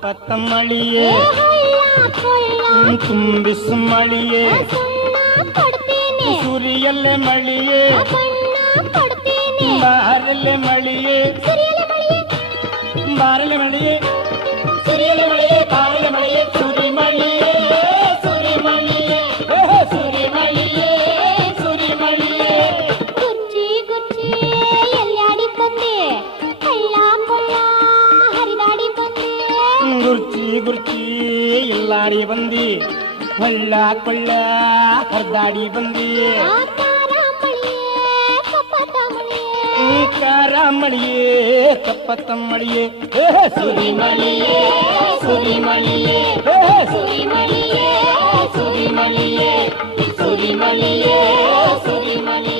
ಕಪ್ಪತ್ತ ಮಳಿಯೇ ತುಂಬಿಸು ಮಳಿಯೇ ಸುರಿಯಲ್ಲೇ ಮಳಿಯೇ ಬಾರಲ್ಲೇ ಮಳಿಯೇ ಬಾರಲೆ ಮಳಿಯೇ ಸುರಿಯಲೆ ಮಳಿಯೇ ಬಾರಲೆ ಮಳಿಯೇ ಸುರಿ ಮಳಿಯೇ ಸುರಿ ಮಳಿಯೇ ಸುರಿ ಮಳಿಯೇ ಸುರಿ ಮಳಿಯೇ ಗುಚ್ಚಿ ಗುಚ್ಚಿ ಎಲ್ಲಾಡಿ ಬಂದೆ ಹಳ್ಳ ಕೊಳ್ಳ ಹರಿದಾಡಿ ಬಂದೆ ಗುರ್ಚಿ ಗುರ್ಚಿ ಎಲ್ಲಾಡಿ ಬಂದಿ ಹಳ್ಳ ಕೊಳ್ಳ ಹರಿದಾಡಿ ಬಂದಿ ಕಾರ ಮಳಿಯೇ ಕಪ್ಪತ್ತ ಮಳಿಯೇ ಸುರಿ ಮಳಿಯೇ ಸುರಿ ಮಳಿಯೇ ಸುರಿ ಮಳಿಯೇ ಸುರಿ ಮಳಿಯೇ ಸುರಿ ಮಳಿಯೇ ಸುರಿ ಮಳಿಯೇ